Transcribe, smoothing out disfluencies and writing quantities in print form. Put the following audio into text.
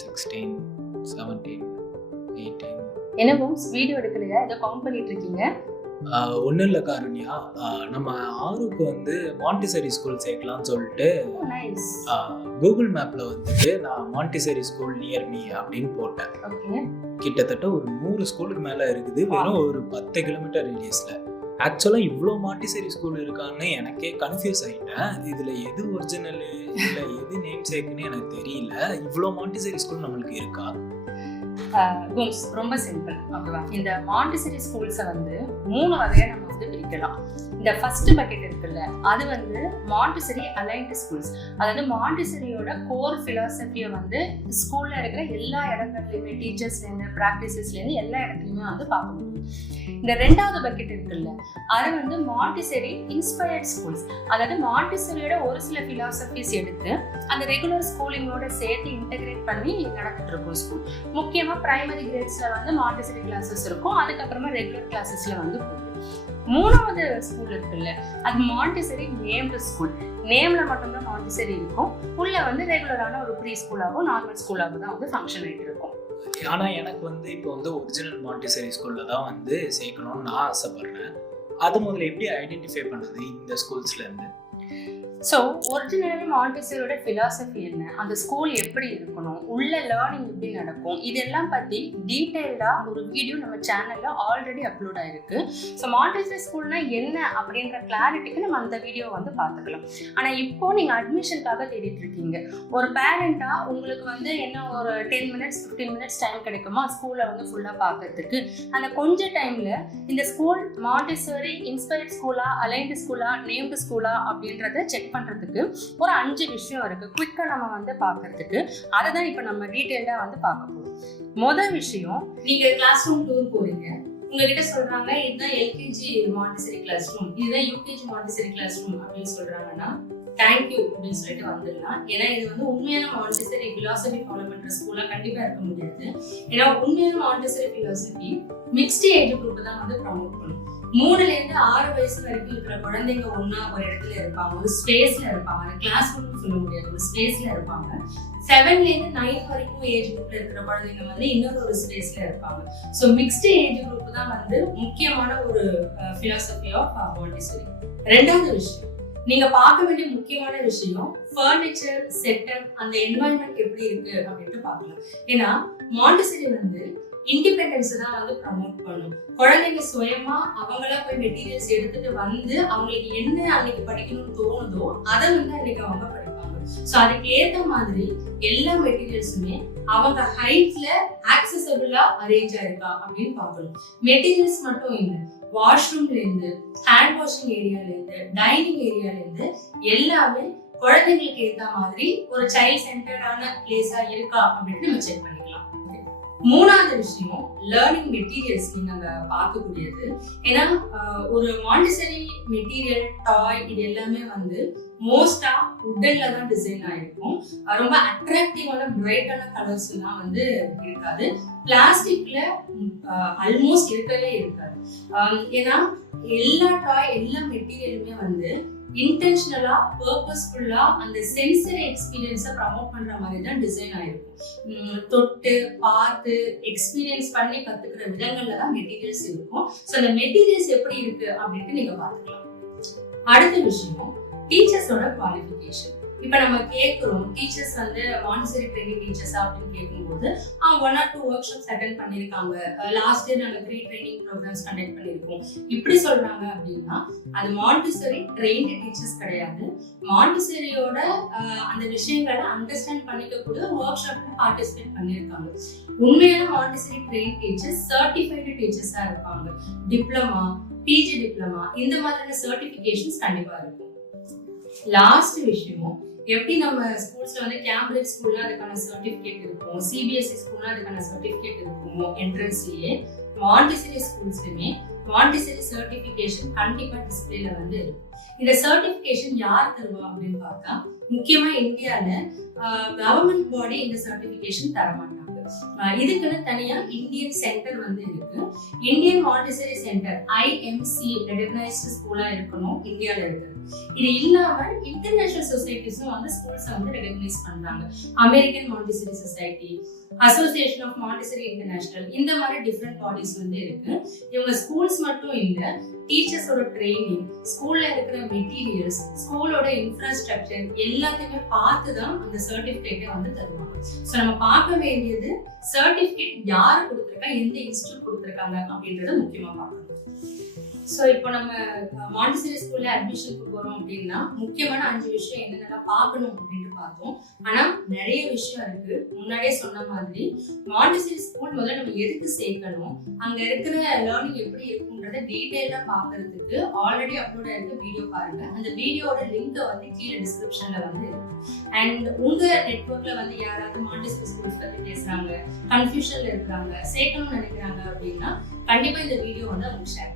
16, 17, 18. என்ன பூம்ஸ் வீடியோ எடுக்கலையா? ஏதோ கவுண்ட் பண்ணிட்டு இருக்கீங்க? ஒன்றும் இல்லை காருண்யா, நம்ம ஆருக்கு வந்து மாண்டிசரி ஸ்கூல் சேர்க்கலாம்னு சொல்லிட்டு கூகுள் மேப்பில் வந்துட்டு நான் மாண்டிசரி ஸ்கூல் நியர் மீ அப்படின்னு போட்டேன். ஓகே, கிட்டத்தட்ட ஒரு 100 ஸ்கூலுக்கு மேலே இருக்குது, வெறும் ஒரு 10 கிலோமீட்டர் ரேடியஸில். ஆக்சுவலாக இவ்வளோ மாண்டிசரி ஸ்கூல் இருக்கான்னு எனக்கே கன்ஃபியூஸ் ஆகிட்டேன். இதில் எது ஒரிஜினல் இல்லை எது நேம் சேக்குன்னு எனக்கு தெரியல. இவ்வளோ மாண்டிசரி ஸ்கூல் நம்மளுக்கு இருக்கா? பூம்ஸ் ரொம்ப சிம்பிள். ஓகேவா? இந்த மாண்டிசரி ஸ்கூல்ஸை வந்து 3 வகையாக நம்ம வந்து பிரிக்கலாம். இந்த ஃபர்ஸ்ட் பக்கெட் இருக்குல்ல, அது வந்து மாண்டிசரி அலைன்டு ஸ்கூல்ஸ். அதாவது மாண்டிசரியோட கோர் ஃபிலாசபியை வந்து ஸ்கூல்ல இருக்கிற எல்லா இடங்கள்லையுமே, டீச்சர்ஸ்லேருந்து ப்ராக்டிசஸ்லேருந்து எல்லா இடத்துலையுமே வந்து பார்க்க முடியும். இந்த 2வது பக்கெட் இருக்குல்ல, அது வந்து மாண்டிசரி இன்ஸ்பயர்ட் ஸ்கூல்ஸ். அதாவது மாண்டிசரியோட ஒரு சில ஃபிலாசபிஸ் எடுத்து அந்த ரெகுலர் ஸ்கூலிங்கோட சேர்த்து இன்டெகிரேட் பண்ணி நடந்துட்டு இருக்கும் ஸ்கூல். முக்கியமாக பிரைமரி கிரேட்ஸ்ல வந்து மாண்டிசரி கிளாஸஸ் இருக்கும், அதுக்கப்புறமா ரெகுலர் கிளாஸஸ்ல வந்து போகும். 3வது ஸ்கூல் இருக்குல்ல, அது மாண்டிசரி நேம்டு ஸ்கூல். நேம்ல மட்டும்தான் மாண்டிசரி இருக்கும், உள்ள வந்து ரெகுலரான ஒரு ப்ரீ ஸ்கூலாகவும் நார்மல் ஸ்கூலாகவும் தான் வந்து ஃபங்க்ஷன் ஆகிட்டு இருக்கும். ஆனால் எனக்கு வந்து இப்போ வந்து ஒரிஜினல் மாண்டிசரி ஸ்கூலில் தான் வந்து சேர்க்கணும்னு நான் ஆசைப்பட்றேன். அது முதல்ல எப்படி ஐடென்டிஃபை பண்ணுறது இந்த ஸ்கூல்ஸ்லேருந்து? ஸோ ஒரிஜினலி மாண்டிசரியோட ஃபிலாசபி என்ன, அந்த ஸ்கூல் எப்படி இருக்கணும், உள்ள லேர்னிங் எப்படி நடக்கும், இதெல்லாம் பற்றி டீட்டெயில்டாக ஒரு வீடியோ நம்ம சேனலில் ஆல்ரெடி அப்லோட் ஆகிருக்கு. ஸோ மாண்டிசரி ஸ்கூல்னா என்ன அப்படின்ற கிளாரிட்டிக்கு நம்ம அந்த வீடியோ வந்து பார்த்துக்கலாம். ஆனால் இப்போது நீங்கள் அட்மிஷனுக்காக தேடிட்டு இருக்கீங்க. ஒரு பேரண்ட்டாக உங்களுக்கு வந்து என்ன ஒரு 10 minutes 15 minutes டைம் கிடைக்குமா ஸ்கூலை வந்து ஃபுல்லாக பார்க்கறதுக்கு? அந்த கொஞ்சம் டைமில் இந்த ஸ்கூல் மாண்டிசரி இன்ஸ்பயர்ட் ஸ்கூலா, அலைன்டு ஸ்கூலா, நேம்டு ஸ்கூலா அப்படின்றத செக் பண்றதுக்கு ஒரு 5 விஷயம் இருக்கு, குயிக்கா நம்ம வந்து பார்க்கறதுக்கு. அதை தான் இப்போ நம்ம டீட்டெயில்டா வந்து பார்க்க போறோம். முதல் விஷயம், நீங்க கிளாஸ் ரூம் டூர் போறீங்க, உங்ககிட்ட சொல்றாங்க இதுதான் எல்கேஜி மாண்டிசரி கிளாஸ் ரூம், இதுதான் யூகேஜி மாண்டிசரி கிளாஸ் ரூம் அப்படின்னு சொல்றாங்கன்னா தேங்க்யூ அப்படின்னு சொல்லிட்டு வந்துடலாம். ஏன்னா இது வந்து உண்மையான மாண்டிசரி பிலாசபி ஃபாலோ பண்ற ஸ்கூலா கண்டிப்பா இருக்க முடியாது. ஏன்னா உண்மையான Montessori philosophy mixed age group தான் வந்து ப்ரமோட் பண்ணும். 3 ல இருந்து 6 வயசு வரைக்கும் இருக்கிற குழந்தைங்க ஒன்னா ஒரு இடத்துல இருப்பாங்க, ஒரு ஸ்பேஸ்ல இருப்பாங்க. கிளாஸ் ரூம் சொல்ல முடியாது, ஒரு ஸ்பேஸ்ல இருப்பாங்க. 7 ல இருந்து 9 வரைக்கும் ஏஜ் குரூப்ல இருக்கிற குழந்தைங்க வந்து இன்னொரு ஒரு ஸ்பேஸ்ல இருப்பாங்க. ஸோ மிக்ஸ்டு ஏஜ் குரூப் தான் வந்து முக்கியமான ஒரு பிலாசபி ஆஃப் மாண்டிசரி. 2வது விஷயம், நீங்க பார்க்க வேண்டிய முக்கியமான விஷயம் ஃபர்னிச்சர் செட்டப், அந்த என்வாயன்மெண்ட் எப்படி இருக்கு அப்படின்ட்டு பார்க்கலாம். ஏன்னா மாண்டிசரி வந்து இண்டிபெண்டன்ஸ் தான் வந்து ப்ரமோட் பண்ணும். குழந்தைங்க சுயமா அவங்களா போய் மெட்டீரியல்ஸ் எடுத்துட்டு வந்து அவங்களுக்கு என்ன அன்னைக்கு படிக்கணும்னு தோணுதோ அதை வந்து அன்னைக்கு அவங்க படிப்பாங்க. ஸோ அதுக்கு ஏற்ற மாதிரி எல்லா மெட்டீரியல்ஸுமே அவங்க ஹைட்ல ஆக்சசபிளா அரேஞ்ச் ஆயிருக்கா அப்படின்னு பார்க்கணும். மெட்டீரியல்ஸ் மட்டும் இல்லை, வாஷ்ரூம்ல இருந்து ஹேண்ட் வாஷிங் ஏரியால இருந்து டைனிங் ஏரியால இருந்து எல்லாமே குழந்தைங்களுக்கு ஏற்ற மாதிரி ஒரு சைல்ட் சென்டர்டான பிளேஸா இருக்கா அப்படின்னு நம்ம செக் பண்ணிக்கலாம். 3வது விஷயம், லேர்னிங் மெட்டீரியல்ஸ் நீங்க பார்க்கக்கூடியது. ஏன்னா ஒரு மாண்டிசரி மெட்டீரியல், டாய், இது எல்லாமே வந்து மோஸ்டா உட்டன்ல தான் டிசைன் ஆயிருக்கும். ரொம்ப அட்ராக்டிவான பிரைட்டான கலர்ஸ் எல்லாம் வந்து இருக்காது. பிளாஸ்டிக்ல ஆல்மோஸ்ட் இருக்கவே இருக்காது. ஏன்னா எல்லா டாய், எல்லா மெட்டீரியலுமே வந்து இன்டென்ஷனலா பர்பஸ்ஃபுல்லா அந்த சென்சரி எக்ஸ்பீரியன்ஸை ப்ரமோட் பண்ற மாதிரி தான் டிசைன் ஆயிருக்கும். தொட்டு பார்த்து எக்ஸ்பீரியன்ஸ் பண்ணி கத்துக்கிற விதங்கள்ல தான் மெட்டீரியல்ஸ் இருக்கும். ஸோ அந்த மெட்டீரியல்ஸ் எப்படி இருக்கு அப்படின்ட்டு நீங்க பார்த்துக்கலாம். அடுத்த விஷயம், டீச்சர்ஸோட குவாலிஃபிகேஷன். இப்ப நம்ம கேட்கிறோம், டீச்சர்ஸ் வந்து மாண்டிசரி ட்ரைனிங் டீச்சர்ஸா அப்படின்னு கேட்கும்போது 1 or 2 ஒர்க் ஷாப்ஸ் அட்டென்ட் பண்ணிருக்காங்க, லாஸ்ட் இயர் நாங்க ப்ரீ ட்ரைனிங் ப்ரோக்ராம்ஸ் கண்டக்ட் பண்ணிருக்கோம் இப்படி சொல்றாங்க அப்படின்னா அது மாண்டிசரி ட்ரெயின்டு டீச்சர்ஸ் கிடையாது. மாண்டிசரியோட அந்த விஷயங்களை அண்டர்ஸ்டாண்ட் பண்ணிக்கக்கூடிய ஒர்க் ஷாப்ல பார்ட்டிசிபேட் பண்ணிருக்காங்க. உண்மையான மாண்டிசரி ட்ரெயின் டீச்சர்ஸ் சர்டிஃபைடு டீச்சர்ஸா இருப்பாங்க. டிப்ளமா, பிஜி டிப்ளமா, இந்த மாதிரியான சர்டிபிகேஷன்ஸ் கண்டிப்பா இருக்கும். லாஸ்ட் விஷயம், எப்படி நம்ம ஸ்கூல்ஸ்ல வந்து கேம்பிரிட்ஜ் ஸ்கூல்ல அதுக்கான சர்டிபிகேட் இருக்கும், சிபிஎஸ்இ ஸ்கூல்ல அதுக்கான சர்டிபிகேட் இருக்குமோ என்ட்ரன்ஸ்லயே, மாண்டிசரி ஸ்கூல்ஸ்லயுமே மாண்டிசரி சர்டிபிகேஷன் கண்டிப்பா டிஸ்பிளேல வந்து இருக்கும். இந்த சர்டிபிகேஷன் யார் தருவா அப்படின்னு பார்த்தா முக்கியமா இந்தியால கவர்மெண்ட் பாடி இந்த சர்டிபிகேஷன் தர மாட்டாங்க. இதுக்குன்னு தனியா இந்தியன் சென்டர் வந்து இருக்கு. Indian Montessori centre IMC recognised ஸ்கூலா இருக்கணும், இந்தியால இருக்கு. இது இல்லாம இன்டர்நேஷனல் சொசைட்டிஸும் வந்து ஸ்கூல்ஸை வந்து ரெகக்னைஸ் பண்றாங்க. American Montessori Society, Association of Montessori International, இந்த மாதிரி டிஃப்ரெண்ட் பாடிஸ் வந்து இருக்கு. இவங்க ஸ்கூல்ஸ் மட்டும் இல்ல, டீச்சர்ஸோட ட்ரைனிங், ஸ்கூல்ல இருக்கிற மெட்டீரியல்ஸ், ஸ்கூலோட இன்ஃப்ராஸ்ட்ரக்சர் எல்லாத்தையுமே பார்த்து தான் அந்த சர்டிபிகேட்டை வந்து தருவாங்க. ஸோ நம்ம பார்க்க வேண்டியது சர்டிபிகேட் யார் கொடுத்துருக்கா, எந்த இன்ஸ்டியூட் கொடுத்துருக்காங்க அப்படின்றத முக்கியமா பார்க்கணும். ஸோ இப்போ நம்ம மாண்டிசரி ஸ்கூல்ல அட்மிஷனுக்கு போறோம் அப்படின்னா முக்கியமான 5 விஷயம் என்னென்னலாம் பார்க்கணும் அப்படின்ட்டு பார்த்தோம். ஆனா நிறைய விஷயம் இருக்கு. முன்னாடியே சொன்ன மாதிரி மாண்டிசரி ஸ்கூல் முதல்ல நம்ம எதுக்கு சேர்க்கணும், அங்க இருக்கிற லேர்னிங் எப்படி இருக்குன்றத டீடைலா பார்க்கறதுக்கு ஆல்ரெடி அப்லோட் ஆயிருக்க வீடியோ பாருங்க. அந்த வீடியோட லிங்கை வந்து கீழே டிஸ்கிரிப்ஷன்ல வந்து இருக்கு. அண்ட் உங்க நெட்வொர்க்ல வந்து யாராவது மாண்டிசரி ஸ்கூல்ஸ் பத்தி பேசுறாங்க, கன்ஃபியூஷன்ல இருக்கிறாங்க, சேர்க்கணும்னு நினைக்கிறாங்க அப்படின்னா கண்டிப்பா இந்த வீடியோ வந்து அவங்க ஷேர்